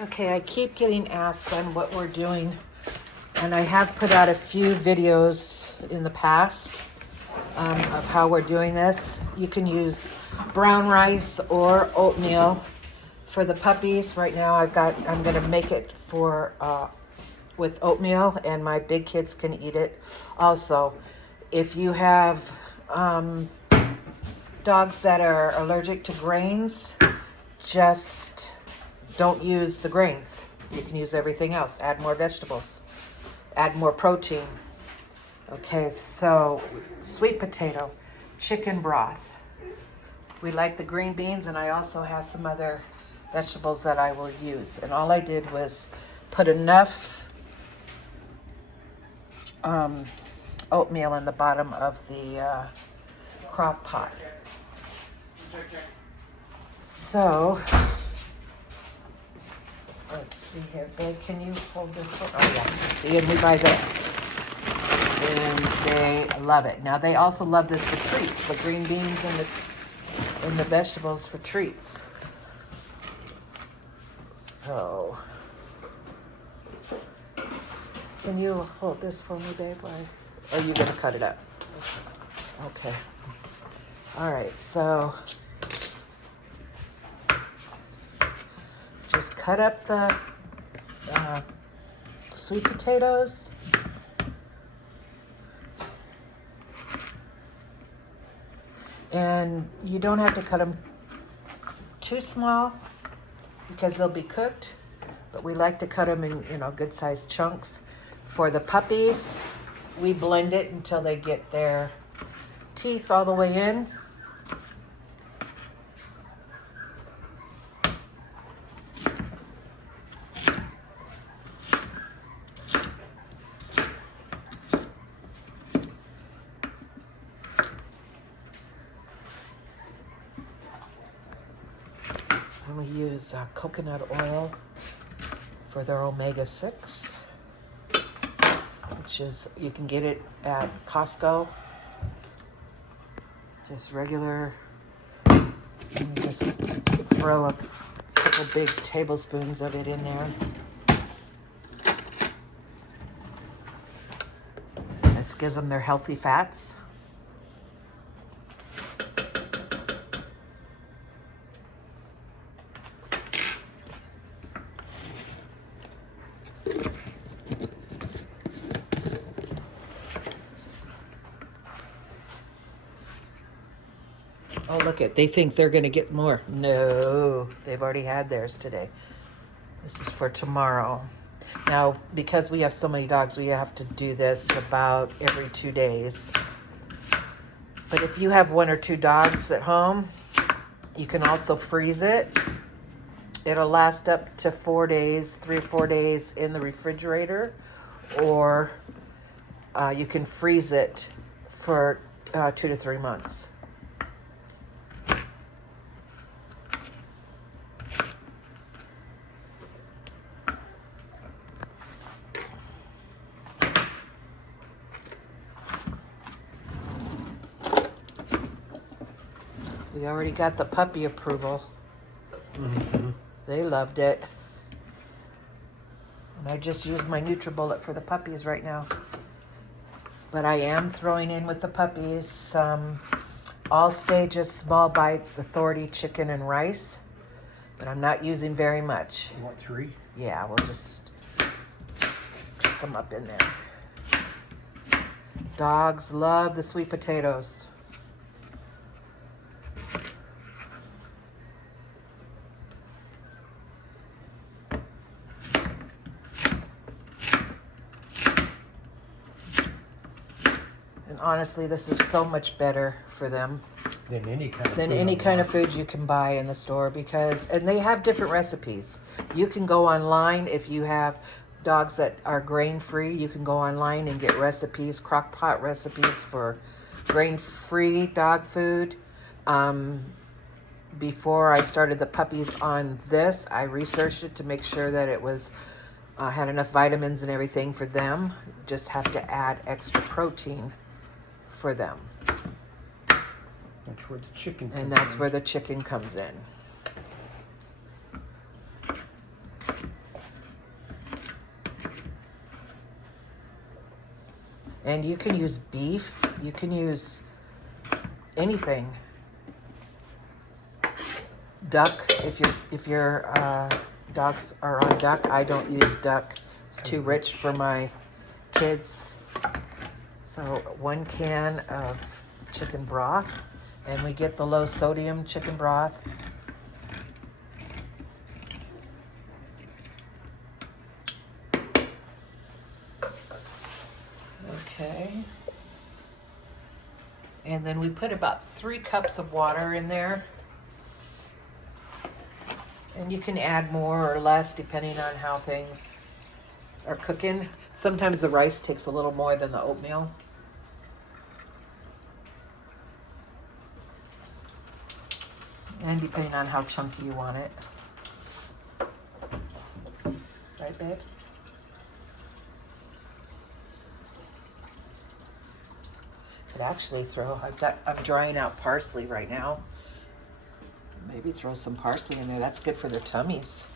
Okay, I keep getting asked on what we're doing, and I have put out a few videos in the past of how we're doing this. You can use brown rice or oatmeal for the puppies. Right now, I'm gonna make it for with oatmeal, and my big kids can eat it. Also, if you have dogs that are allergic to grains, just don't use the grains. You can use everything else. Add more vegetables. Add more protein. Okay, so sweet potato, chicken broth. We like the green beans, and I also have some other vegetables that I will use. And all I did was put enough oatmeal in the bottom of the crock pot. So, let's see here, babe, can you hold this one? Oh yeah, see, and we buy this. And they love it. Now they also love this for treats, the green beans and the vegetables for treats. So, can you hold this for me, babe? Or are you gonna cut it up? Okay. All right, so just cut up the sweet potatoes. And you don't have to cut them too small because they'll be cooked, but we like to cut them in, good sized chunks. For the puppies, we blend it until they get their teeth all the way in. And we use coconut oil for their omega-6, which is, you can get it at Costco. Just regular, and just throw a couple big tablespoons of it in there. This gives them their healthy fats. Oh, look they think they're gonna get more. No, they've already had theirs today. This is for tomorrow. Now, because we have so many dogs, we have to do this about every 2 days. But if you have 1 or 2 dogs at home, you can also freeze it. It'll last up to 4 days, 3 or 4 days in the refrigerator, or you can freeze it for 2 to 3 months. We already got the puppy approval. Mm-hmm. They loved it. And I just used my NutriBullet for the puppies right now. But I am throwing in with the puppies some All Stages Small Bites Authority chicken and rice. But I'm not using very much. You want 3? Yeah, we'll just cook them up in there. Dogs love the sweet potatoes. Honestly, this is so much better for them than any kind of food you can buy in the store, and they have different recipes. You can go online if you have dogs that are grain-free. You can go online and get recipes, crock pot recipes for grain-free dog food. Before I started the puppies on this, I researched it to make sure that it was had enough vitamins and everything for them. Just have to add extra protein for them. That's where the chicken comes in. And that's where the chicken comes in. And you can use beef. You can use anything. Duck, if your dogs are on duck. I don't use duck. It's too rich for my kids. So 1 can of chicken broth, and we get the low sodium chicken broth. Okay. And then we put about 3 cups of water in there. And you can add more or less depending on how things are cooking. Sometimes the rice takes a little more than the oatmeal. And depending on how chunky you want it. Right, babe? Could actually I'm drying out parsley right now. Maybe throw some parsley in there. That's good for their tummies.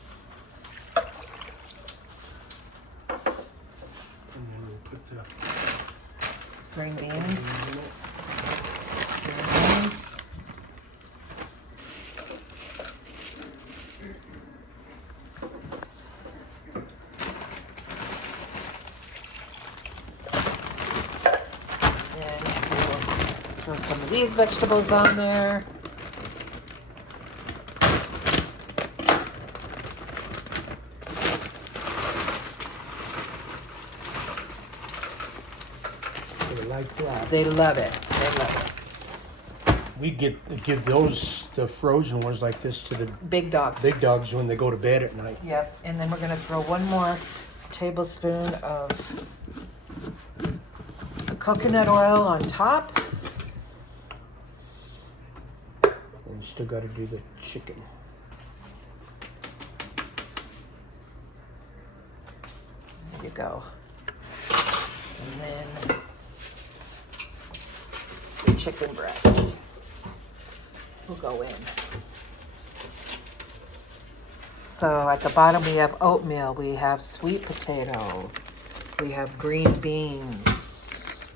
And then we'll put the Green beans. in it. Green beans. And we'll throw some of these vegetables on there. They like that. They love it. They love We give those, the frozen ones like this, to the it. Big dogs. big dogs when they go to bed at night. Yep. And then we're going to throw 1 more tablespoon of coconut oil on top. And you still got to do the chicken. There you go. And then the chicken breast will go in. So at the bottom we have oatmeal, we have sweet potato, we have green beans,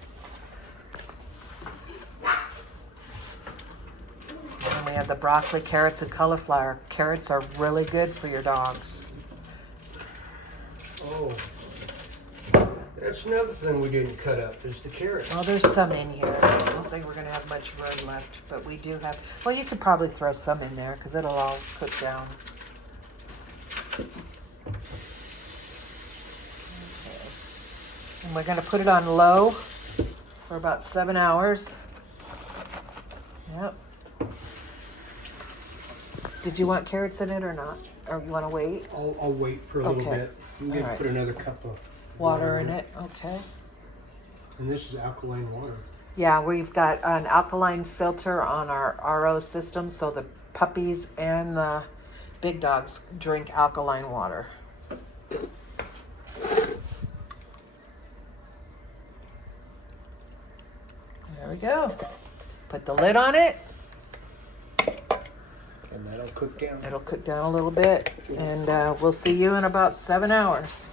and we have the broccoli, carrots, and cauliflower. Carrots are really good for your dogs. Oh, that's another thing we didn't cut up, is the carrots. Well, there's some in here. I don't think we're gonna have much room left, but we do have, well, you could probably throw some in there because it'll all cook down. Okay. And we're gonna put it on low for about 7 hours. Yep. Did you want carrots in it or not? Or you wanna wait? I'll wait for a little Okay. bit. I'm going to Alright. put another cup of Water in it, okay. And this is alkaline water. Yeah, we've got an alkaline filter on our RO system, so the puppies and the big dogs drink alkaline water. There we go. Put the lid on it. And that'll cook down. It'll cook down a little bit, and we'll see you in about 7 hours.